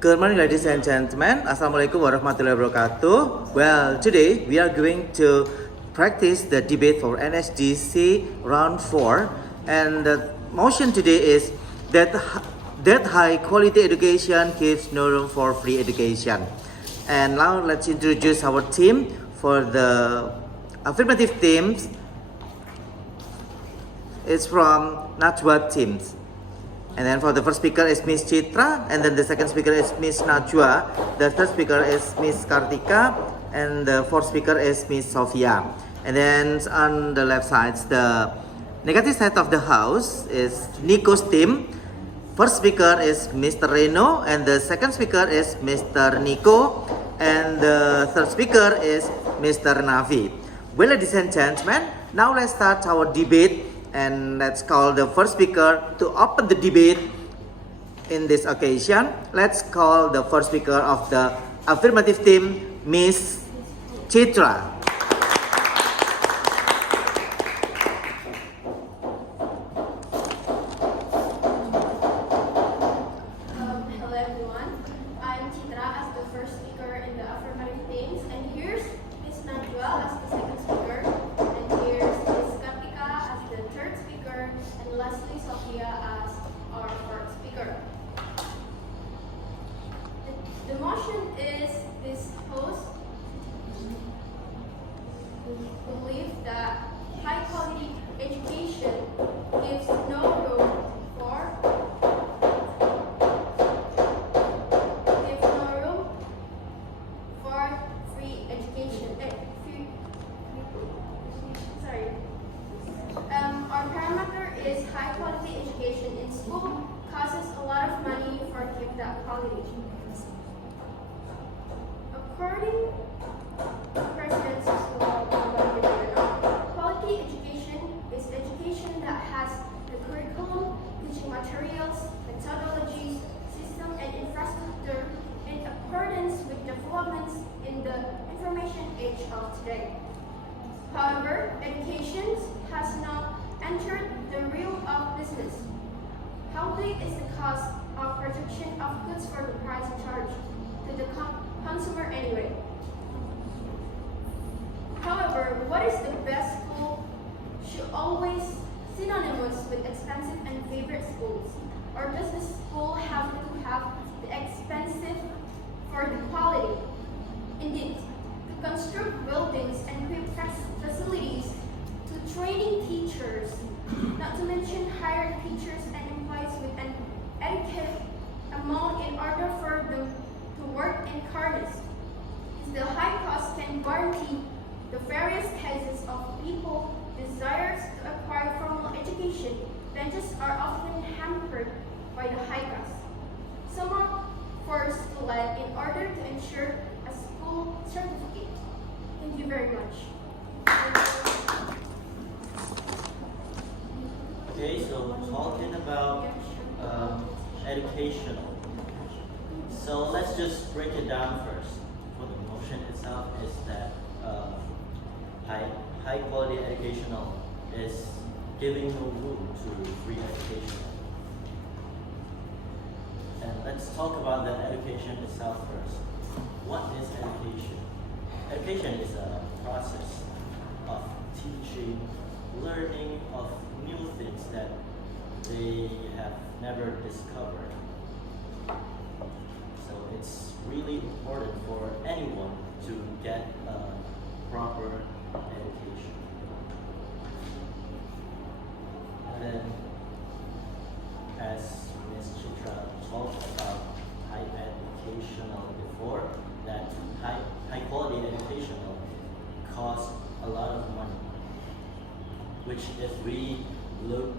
Good morning, ladies and gentlemen. Assalamualaikum warahmatullahi wabarakatuh. Well, today we are going to practice the debate for NSDC round 4, and the motion today is that high quality education gives no room for free education. And now let's introduce our team. For the affirmative teams, it's from Najwa teams. And then for the first speaker is Miss Chitra, and then the second speaker is Miss Najwa, the third speaker is Miss Kartika, and the fourth speaker is Miss Sofia. And then on the left side, the negative side of the house is Nico's team. First speaker is Mr. Reno, and the second speaker is Mr. Nico, and the third speaker is Mr. Navi. Well, ladies and gentlemen, now let's start our debate. And let's call the first speaker to open the debate in this occasion. Let's call the first speaker of the affirmative team, Miss Chitra. Hello everyone, I'm Chitra as the first speaker in the affirmative teams, and here's Miss Najwa as the second speaker, and here's Miss Kartika as the third speaker, and lastly Sofia as our fourth speaker. The motion is this host believe that high quality education gives no room for free education. Our parameter is high quality education in school costs a lot of money for keep that quality. According to President quality education is education that has the curriculum, teaching materials, methodologies, system, and infrastructure in accordance with developments in the information age of today. However, education has now entered the realm of business. How big is the cost of production of goods for the price charged to the consumer anyway? However, what is the best school should always synonymous with expensive and favorite schools? Or does the school have to have the expensive for the quality? Indeed, to construct buildings and equip facilities, to training teachers, not to mention hiring teachers and employees with an adequate amount in order for them to work in harness. The high cost can guarantee the various cases of people desires to acquire formal education, benches are often hampered by the high cost. Some are forced to lend in order to ensure a school certificate. Thank you very much. Okay, so talking about educational. So let's just break it down first. For the motion itself is that high quality educational is giving no room to free education. And let's talk about the education itself first. What is education? Education is a process of teaching, learning of new things that they have never discovered. So it's really important for anyone to get a proper education. And then, as Ms. Chitra talked about high educational before, that high quality educational costs a lot of money, which if we look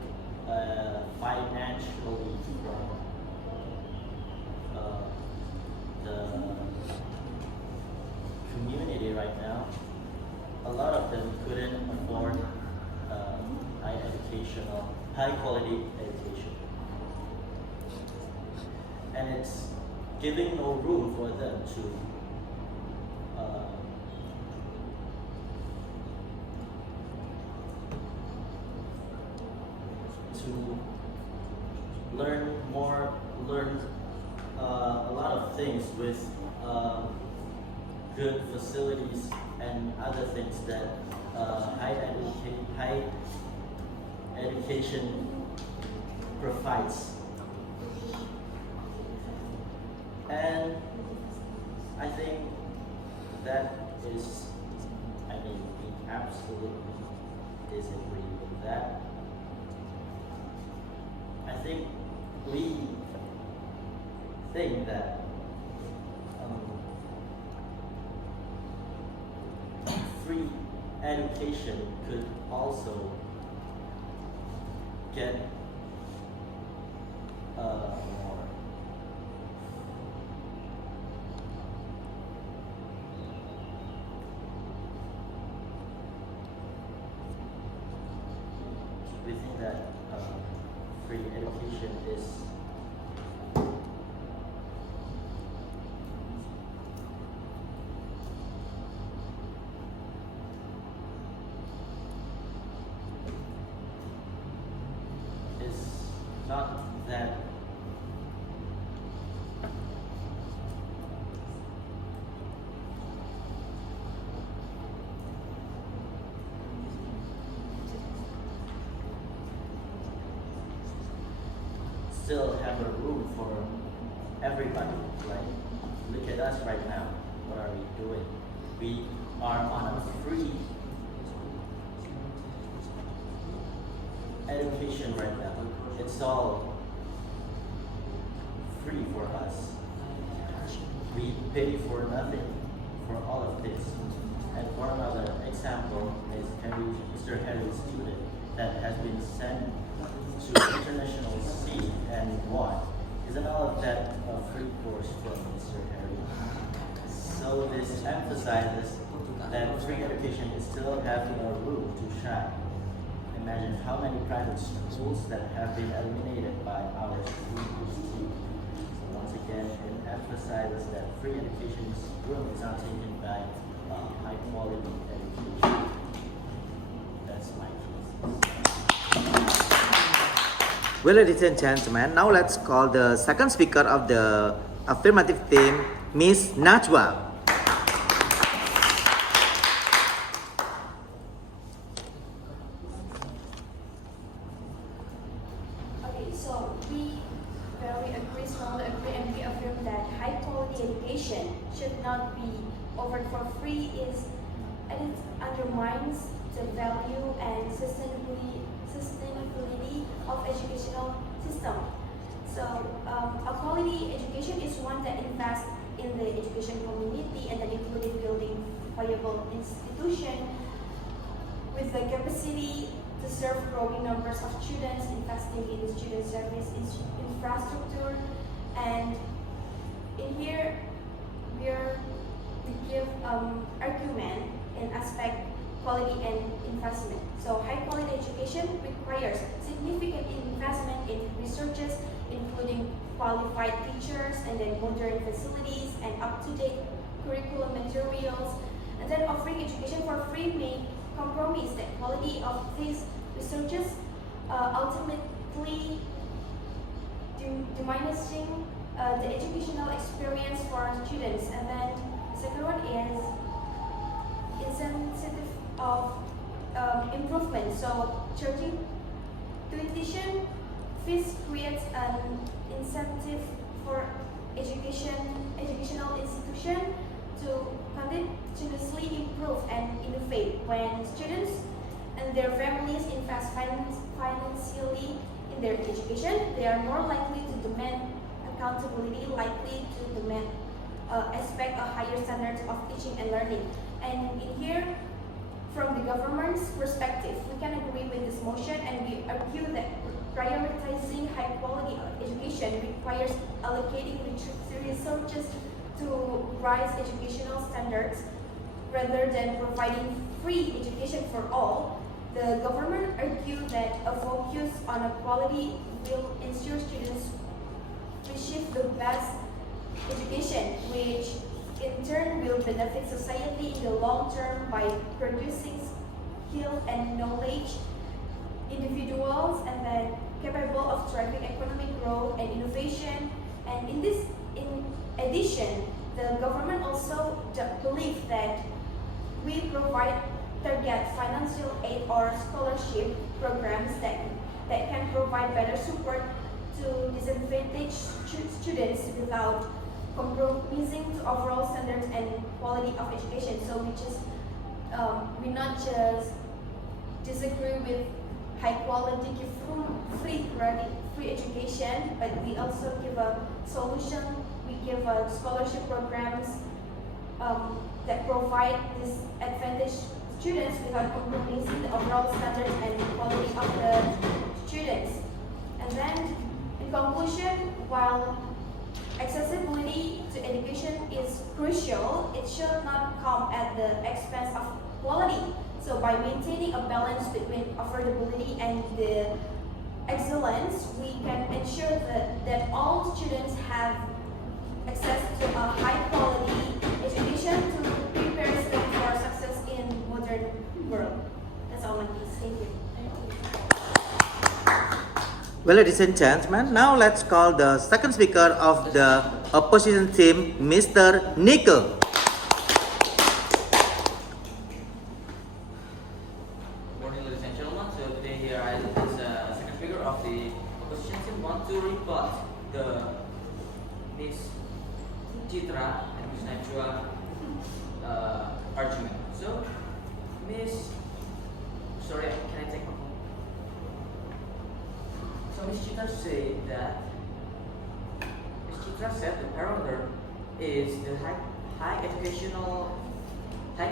financially from the community right now, a lot of them couldn't afford high quality education. And it's giving no room for them to learn a lot of things with good facilities and other things that high education provides. And I think that is, I mean, we absolutely disagree with that. I think we think that free education could also get more we think that free education is not that still have a room for everybody, right? Look at us right now. What are we doing? We are on a free education right now. It's all free for us. We pay for nothing for all of this. And for another example is Mr. Harry's student that has been sent to international sea and what? Isn't all of that a free course from Mr. Harry? So this emphasizes that free education is still having a room to shine. Imagine how many private schools that have been eliminated by our school. Once again, it emphasizes that free education's room is not taken by high quality education. That's my thesis. Well, ladies and gentlemen, now let's call the second speaker of the affirmative team, Miss Najwa. Okay, so we strongly agree, and we affirm that high quality education should not be offered for free and it undermines the value and sustainability of educational system. So a quality education is one that invests in the education community and that including building viable institution with the capacity to serve growing numbers of students, investing in the student service infrastructure, and in here we give argument in aspect quality and investment. So high quality education requires significant investment in researches, including qualified teachers and then modern facilities and up-to-date curriculum materials. And then offering education for free may compromise the quality of these researches, ultimately diminishing the educational experience for students. And then the second one is incentive of improvement. So charging tuition fees creates an incentive for educational institution to continuously improve and innovate. When students and their families invest financially in their education, they are more likely to demand accountability, likely to demand expect a higher standards of teaching and learning. And in here, from the government's perspective, we can agree with this motion, and we argue that prioritizing high quality education requires allocating resources to rise educational standards rather than providing free education for all. The government argued that a focus on quality will ensure students receive the best education, which in turn will benefit society in the long term by producing skilled and knowledge individuals and then capable of driving economic growth and innovation. And in addition, the government also believes that we provide target financial aid or scholarship programs that can provide better support to disadvantaged students without compromising to overall standards and quality of education. So we not just disagree with high quality free education, but we also give a solution. We give scholarship programs that provide disadvantaged students without compromising the overall standards and quality of the students. And then, in conclusion, while accessibility to education is crucial, it should not come at the expense of quality. So by maintaining a balance between affordability and the excellence, we can ensure that all students have access to a high quality education to prepare them for success in modern world. That's all my piece. Thank you. Well, ladies and gentlemen, now let's call the second speaker of the opposition team, Mr. Nico. Morning, ladies and gentlemen. So today here I as a second speaker of the opposition team want to rebut the Miss Citra and Miss Najwa argument. So sorry, can I take my phone? So Miss Citra said the parameter is the high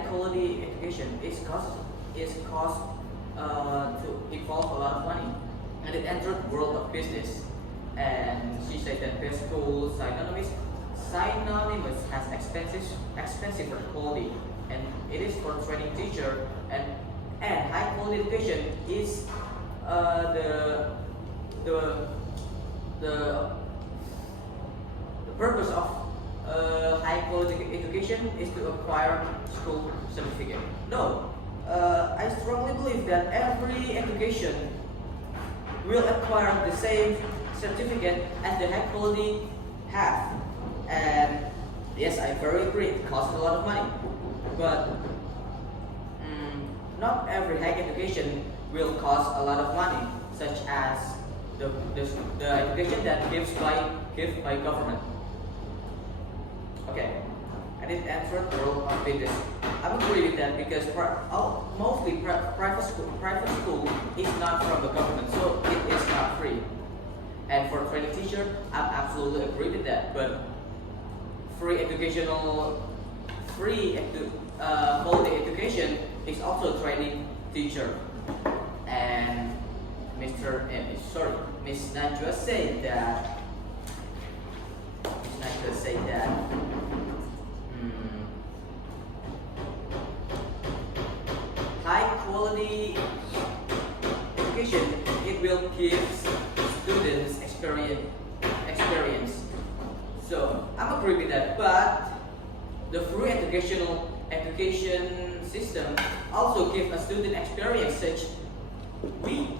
quality education is cost to involve a lot of money, and it entered the world of business. And she said that best school synonymous has expensive for quality, and it is for training teacher, and high quality education is the purpose of high quality education is to acquire school certificate. No, I strongly believe that every education will acquire the same certificate as the high quality have. And yes, I very agree, it costs a lot of money. But not every high education will cost a lot of money, such as the education that given by government. Okay, I did answer the role of business. I would agree with that because mostly private school is not from the government, so it is not free. And for training teacher, I absolutely agree with that. But quality education is also training teacher. And Miss Najwa said that. High quality education, it will give students experience. So I'm agree with that, but the free education system also give a student experience, such we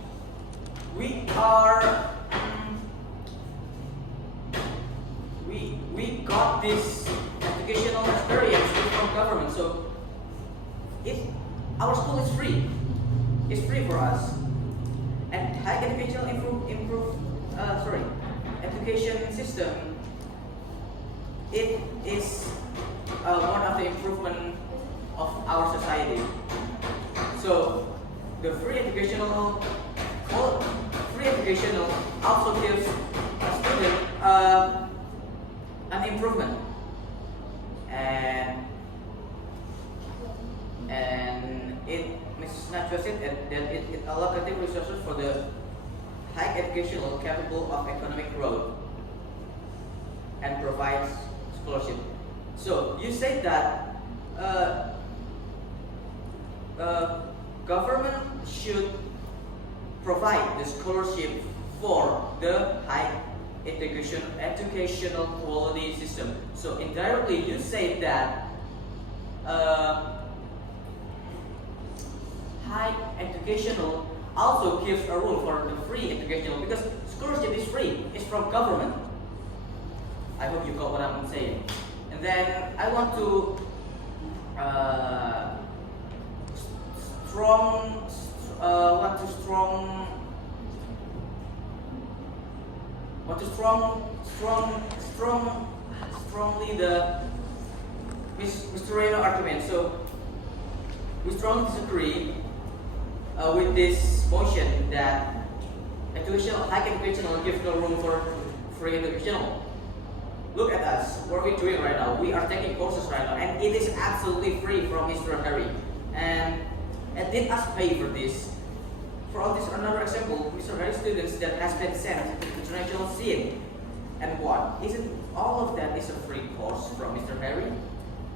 got this educational experience from government, so our school is free. It's free for us. And high educational education system, it is one of the improvement of our society. So the free educational also gives a student an improvement, and Mrs. Najwa said that it allocated resources for the high educational capable of economic growth and provides scholarship. So you said that government should provide the scholarship for the high educational quality system. So indirectly you say that high educational also gives a rule for the free educational, because scholarship is free, it's from government. I hope you got what I'm saying. And then I want to strongly the Mr. Reno argument. So we strongly disagree with this motion that high educational gives no room for free educational. Look at us, what are we doing right now? We are taking courses right now, and it is absolutely free from Mr. Harry. And did us pay for this? For all this, another example, Mr. Harry students that has been sent to the international scene, and what? Isn't all of that is a free course from Mr. Harry?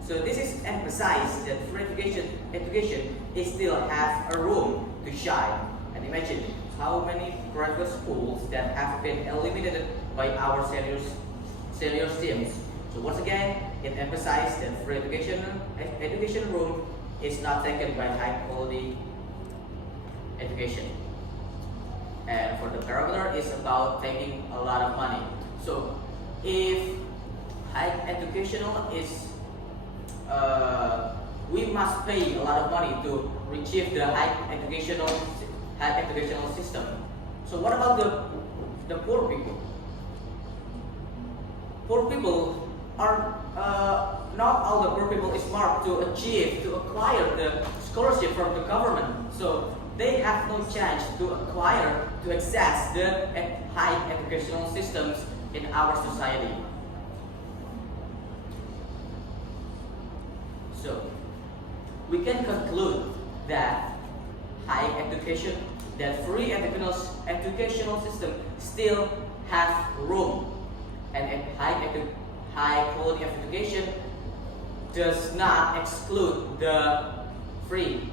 So this is emphasized that free education is still have a room to shine. And imagine how many private schools that have been eliminated by our senior teams. So once again, it emphasized that free education room is not taken by high quality education. And for the parameter is about taking a lot of money. So if high educational is we must pay a lot of money to achieve the high educational system. So what about the poor people? Poor people are not all the poor people is smart to acquire the scholarship from the government. So they have no chance to access the high educational systems in our society. So we can conclude that free educational system still have room, and high quality of education does not exclude the free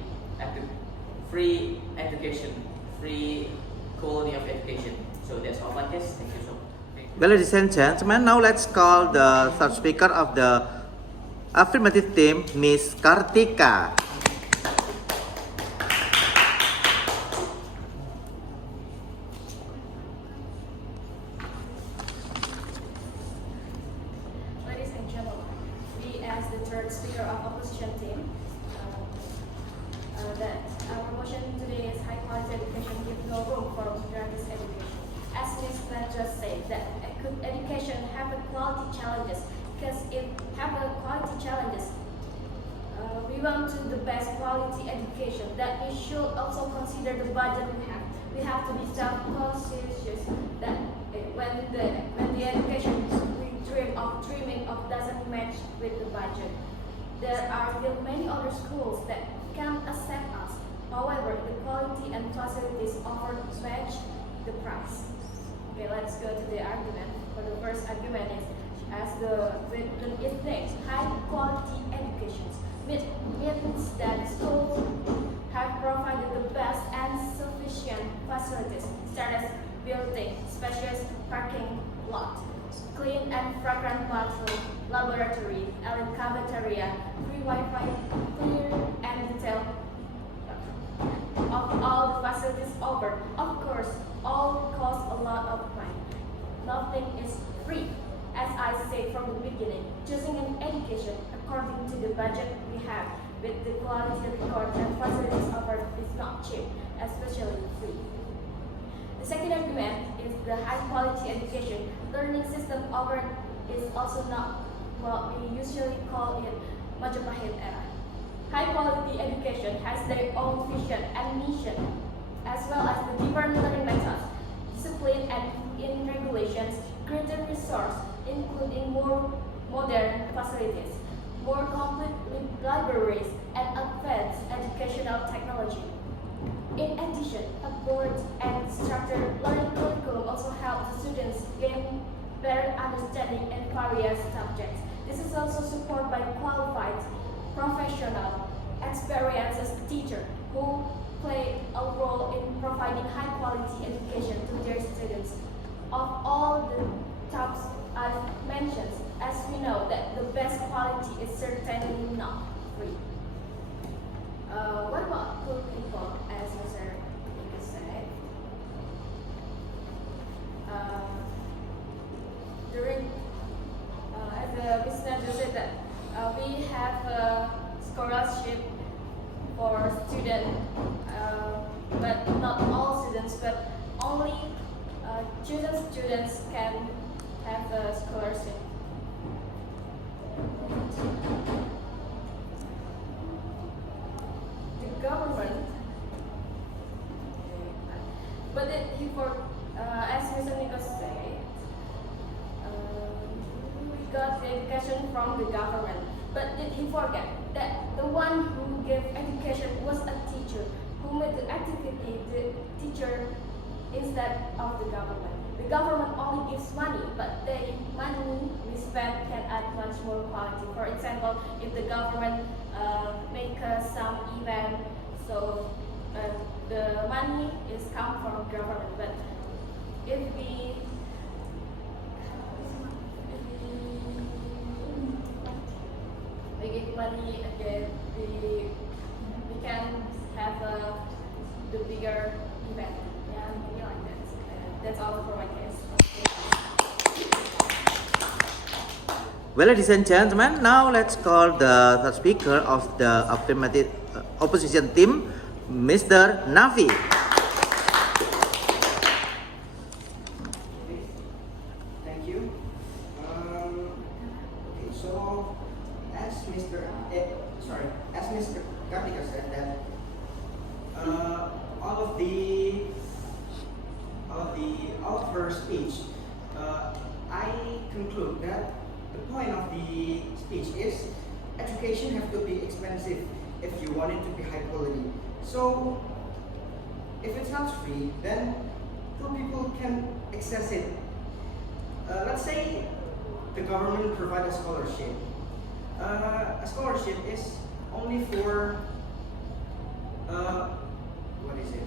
quality of education. So that's all I guess. Thank you so much. Well, ladies and gentlemen, now let's call the third speaker of the affirmative team, Miss Kartika. Ladies and gentlemen, we as the third speaker of opposition team, that our motion today is high quality education give no room for gratis education. As Ms. Glenn just said, that education have a quality challenges, because if have a quality challenges, we want to the best quality education, that we should also consider the budget we have. We have to be self-conscious that when the education we dreaming of doesn't match with the budget. There are still many other schools that can accept us. However, the quality and facilities offered match the price. Okay, let's go to the argument. For the first argument is it makes high quality education means that schools have provided the best and sufficient facilities, such as building, spacious parking lot, clean and fragrant bathroom, laboratory, and cafeteria, free Wi-Fi, clear and detailed of all the facilities offered. Of course, all cost a lot of money. Nothing is free. As I said from the beginning, choosing an education according to the budget we have with the quality of records and facilities offered is not cheap, especially free. The second argument is the high quality education learning system offered is also not what we usually call it Mojokerto era. High quality education has their own vision and mission, as well as the different learning methods, discipline and in regulations, greater resource, including more modern facilities, more complete libraries, and advanced educational technology. In addition, a board and structured learning curriculum also help the students gain better understanding in various subjects. This is also supported by qualified, professional, experienced teachers who play a role in providing high-quality education to their students. Of all the topics I've mentioned, as we know that the best quality is certainly not free. What about poor people, as Mr. Nika said? that we have a scholarship for students, but not all students, but only chosen students can have a scholarship. The government, but as Mr. Nichols said, we got the education from the government. But did he forget that the one who gave education was a teacher, who made the activity the teacher instead of the government? The government only gives money, but the money we spend can add much more quality. For example, if the government make some event, so the money is come from government. But if we give money again, we can have the bigger event. Yeah, maybe like that. That's all for my case. Well, ladies and gentlemen, now let's call the third speaker of the affirmative opposition team, Mr. Nafi. Thank you. Okay, so as Mr. Kartika said that all of her speech, I conclude that the point of the speech is education have to be expensive if you want it to be high quality. So if it's not free, then poor people can access it. Let's say the government provide a scholarship. A scholarship is only for what is it?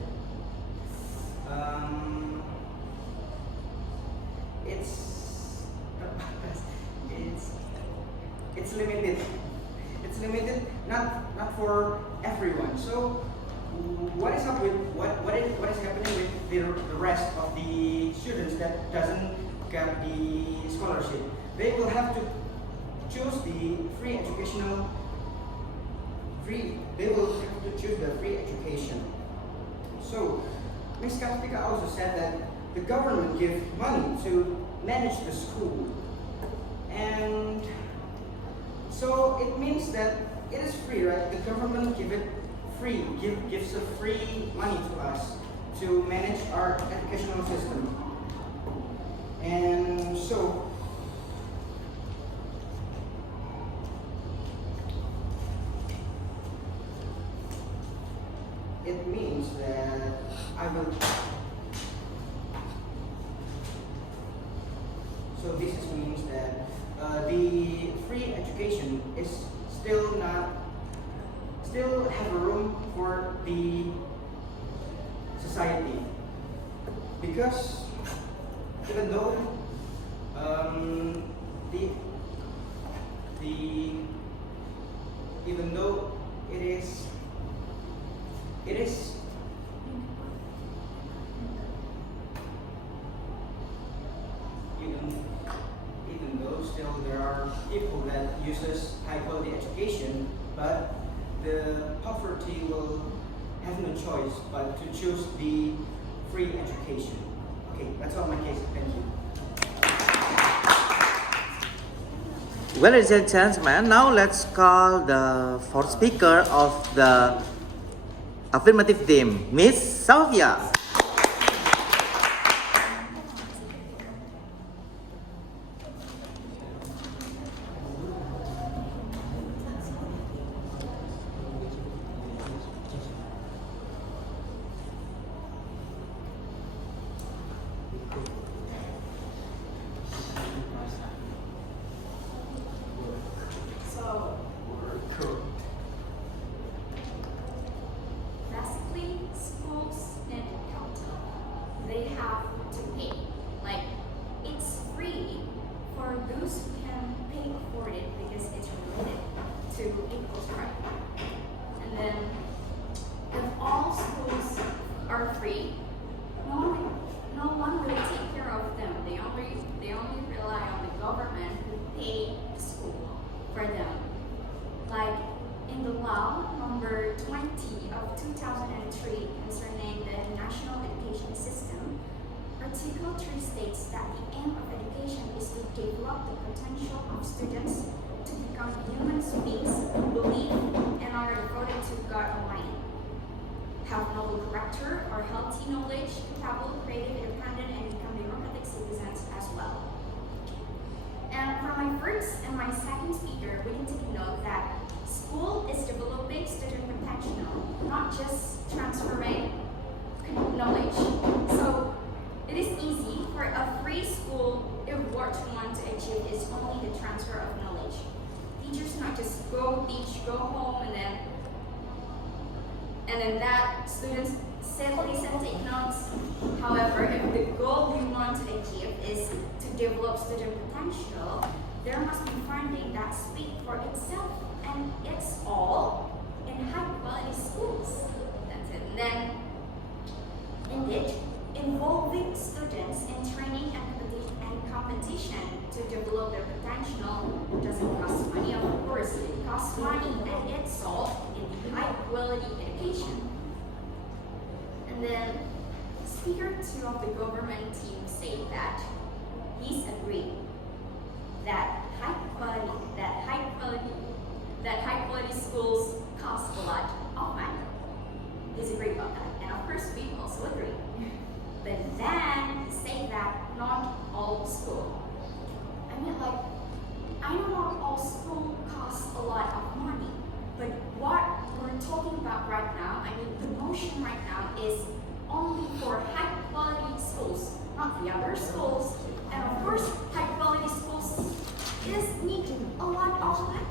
It's limited. It's limited, not for everyone. So what is up with what is happening with the rest of the students that doesn't get the scholarship? They will have to choose the free educational. They will have to choose the free education. So Ms. Kartika also said that the government give money to manage the school, and so it means that it is free, right? The government gives a free money to us to manage our educational system, and so it means that this means that the free education is still have a room for the society, because even though even though it is even though still there are people that uses high quality education, but the poverty will have no choice but to choose the free education. Okay, that's all my case. Thank you. Well, ladies and gentlemen, now let's call the fourth speaker of the affirmative team, Miss Salvia. Basically, schools in Kota, they have to pay. Like, it's free for those who can pay for it because it's related to equal right. And then, if all schools are free, no one will take care of them. They only rely on the government who pay the school for 20 of 2003 concerning the national education system, Article 3 states that the aim of education is to develop the potential of students to become human beings who believe and are devoted to God Almighty, have noble character or healthy knowledge, capable, creative, independent, and become democratic citizens as well. And for my first and my second speaker, we need to note that school is developing student potential, not just transferring knowledge. So it is easy for a free school if what you want to achieve is only the transfer of knowledge. Teachers not just go teach, go home, and then that students sit, listen, take notes. However, if the goal we want to achieve is to develop student potential, there must be funding that speak for itself, and it's all in high quality schools. That's it. And then, indeed, involving students in training and competition to develop their potential doesn't cost money, of course. It costs money, and it's all in the high quality education. And then, Speaker 2 of the government team said that he's agreed that high quality schools cost a lot of money. He's agreed about that, and of course we also agree. But then he said that not all school. I mean, like, I know not all school costs a lot of money, but what we're talking about right now, I mean, the motion right now is only for high quality schools, not the other schools. And of course, high quality schools is needing a lot of money.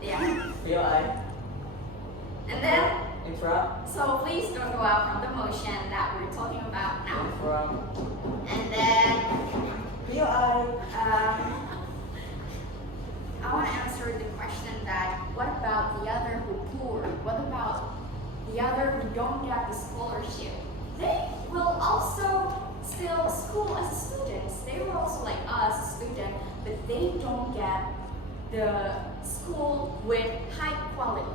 Yeah. Yeah, And then, infra, so please don't go out from the motion that we're talking about now. And then, I want to answer the question that what about the other who poor? What about the other who don't get the scholarship? They will also still school as students. They were also like us, a student, but they don't get the school with high quality.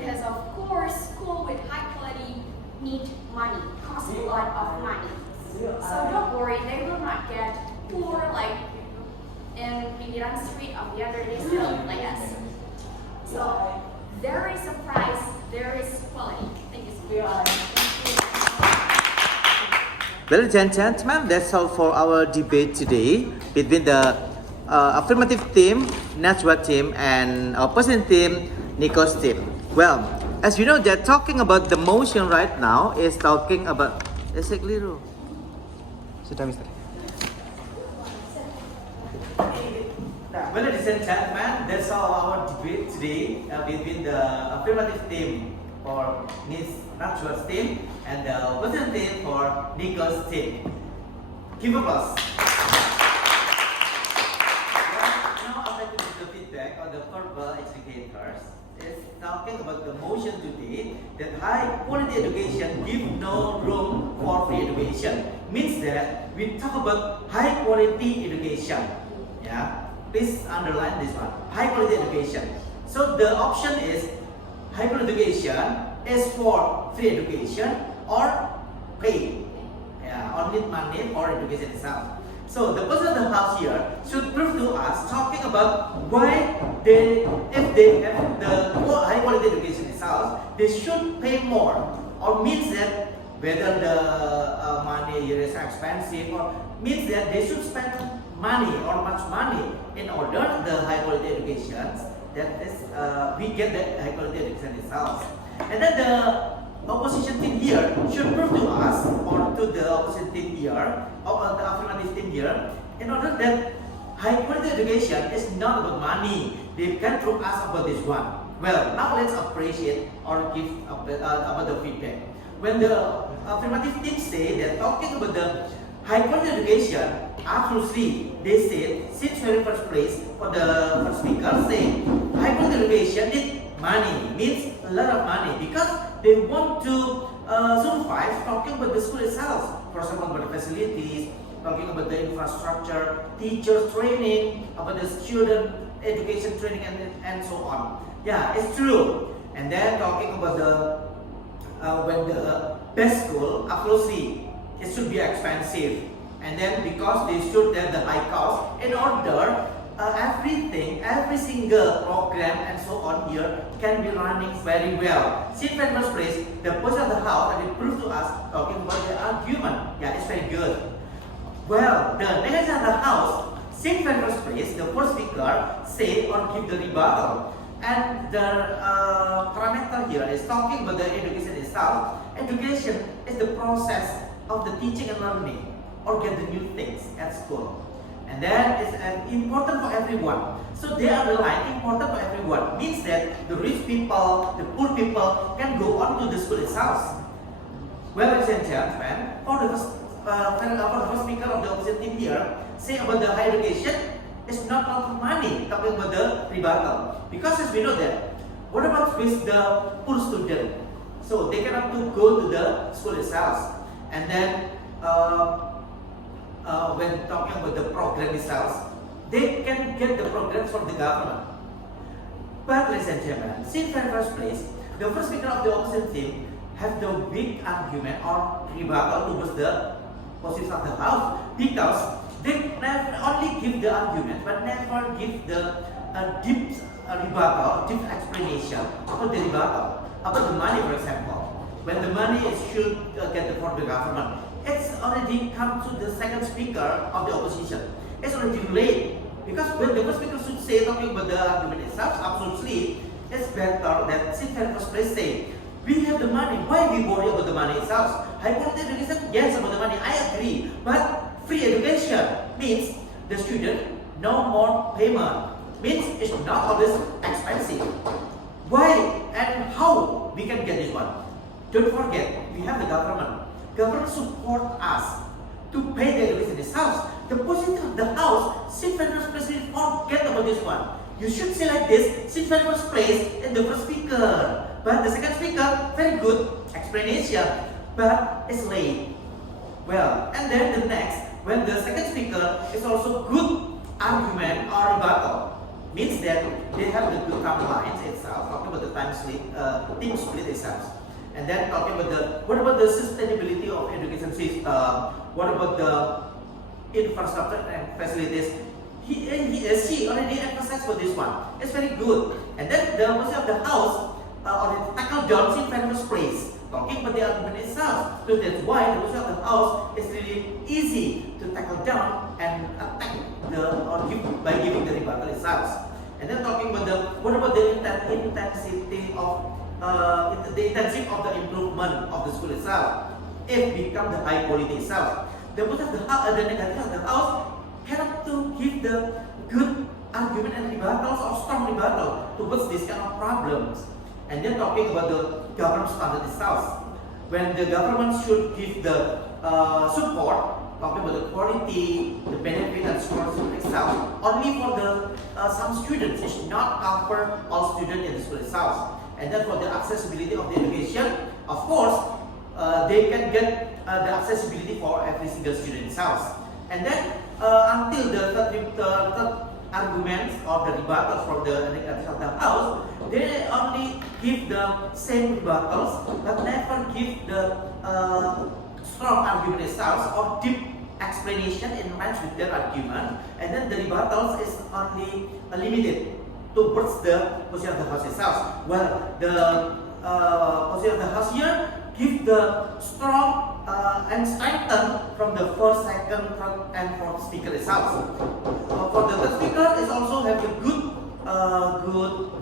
Because of course, school with high quality need money, cost a lot of money. So don't worry, they will not get poor like in Pinggiran Street of the other day, still like us. So there is a price, there is quality. Thank you so much. Ladies and gentlemen, that's all for our debate today between the affirmative team, Najwa team, and opposition team, Nico's team. Well, as you know, they're talking about the motion right now is talking about keliru. Sudah, Mister. Well, ladies and gentlemen, that's all our debate today between the affirmative team for Miss Najwa's team and the opposition team for Nico's team. Give applause. Now I'd like to give the feedback on the verbal educators. Is talking about the motion today that high quality education give no room for free education. Means that we talk about high quality education. Yeah. Please underline this one. High quality education. So the option is high quality education is for free education or pay. Yeah, or need money for education itself. So the person in the house here should prove to us talking about why if they have the high quality education itself, they should pay more, or means that whether the money here is expensive, or means that they should spend money or much money in order the high quality education that is we get the high quality education itself. And then the opposition team here should prove to us or to the opposition team here or the affirmative team here in order that high quality education is not about money. They can prove us about this one. Well, now let's appreciate or give about the feedback. When the affirmative team say they're talking about the high quality education, absolutely, they said since very first place for the first speaker say high quality education need money, means a lot of money because they want to survive. Talking about the school itself, for example, about the facilities, talking about the infrastructure, teachers training, about the student education training, and so on. Yeah, it's true. And then talking about the when the best school, absolutely, it should be expensive. And then because they should have the high cost, in order everything, every single program and so on here can be running very well. Since in first place, the person of the house and it proved to us talking about the argument. Yeah, it's very good. Well, the next of the house, since in first place, the first speaker say or give the rebuttal. And the parameter here is talking about the education itself. Education is the process of the teaching and learning or get the new things at school. And then it's important for everyone. So they are the line important for everyone. Means that the rich people, the poor people can go on to the school itself. Well, ladies and gentlemen, for the first speaker of the opposite team here, say about the higher education, it's not about money, talking about the rebuttal. Because as we know that, what about with the poor student? So they cannot to go to the school itself. And then when talking about the program itself, they can get the programs from the government. But ladies and gentlemen, since the first place, the first speaker of the opposite team have the big argument or rebuttal towards the position of the house, because they never only give the argument but never give the deep rebuttal, deep explanation about the rebuttal, about the money, for example. When the money is should get from the government, it's already come to the second speaker of the opposition. It's already late, because when the first speaker should say talking about the argument itself, absolutely, it's better that since the first place say, we have the money, why we worry about the money itself? High quality education, yes, about the money, I agree, but free education means the student no more payment, means it's not always expensive. Why and how we can get this one? Don't forget, we have the government. Government support us to pay the education itself. The position of the house, since first place, we forget about this one. You should say like this, since first place in the first speaker. But the second speaker, very good explanation, but it's late. Well, and then the next, when the second speaker is also good argument or rebuttal, means that they have the good timelines itself, talking about the team split itself. And then talking about what about the sustainability of education system, what about the infrastructure and facilities. She already emphasized for this one. It's very good. And then the person of the house already tackled down in first place, talking about the argument itself. So that's why the person of the house is really easy to tackle down and attack by giving the rebuttal itself. And then talking about what about the intensity of the intensity of the improvement of the school itself. If become the high quality itself, the negative of the house cannot to give the good argument and rebuttals or strong rebuttal towards this kind of problems. And then talking about the government standard itself, when the government should give the support, talking about the quality, the benefit and scholarship itself, only for the some students, it should not cover all students in the school itself. And then for the accessibility of the education, of course, they can get the accessibility for every single student itself. And then until the third arguments or the rebuttals from the house, they only give the same rebuttals but never give the strong argument itself or deep explanation in match with their argument. And then the rebuttals is only limited towards the position of the house itself. Well, the position of the house here give the strong and strengthen from the first, second, third, and fourth speaker itself. For the third speaker, is also have a good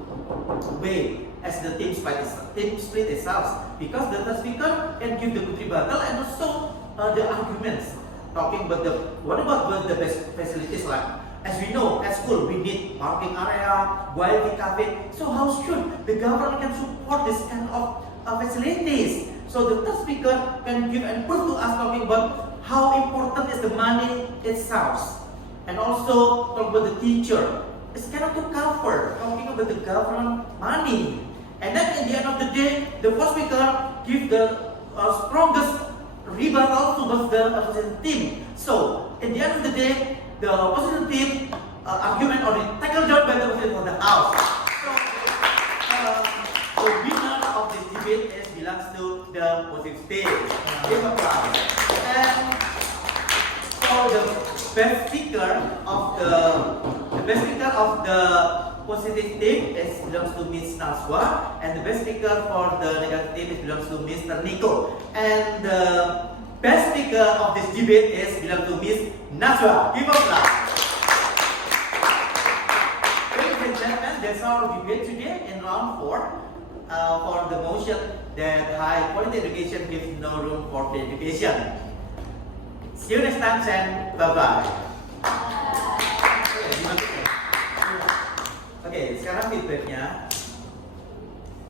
way as the team split itself, because the third speaker can give the good rebuttal and also the arguments. Talking about what about the best facilities, like as we know at school we need parking area, Wi-Fi cafe. So how should the government can support this kind of facilities? So the third speaker can give and prove to us talking about how important is the money itself, and also talk about the teacher. It's cannot to cover talking about the government money. And then in the end of the day, the first speaker give the strongest rebuttal towards the opposition team. So in the end of the day, the opposition team argument already tackled down by the opposition of the house. So positive. Give applause. And for the best speaker of the positive team is belongs to Miss Naswa, and the best speaker for the negative team is belongs to Mr. Nico. And the best speaker of this debate is belongs to Miss Naswa. Give applause. Ladies and gentlemen, that's our debate today in round 4 for the motion that high quality education gives no room for free education. See you next time and bye bye. Oke, sekarang feedbacknya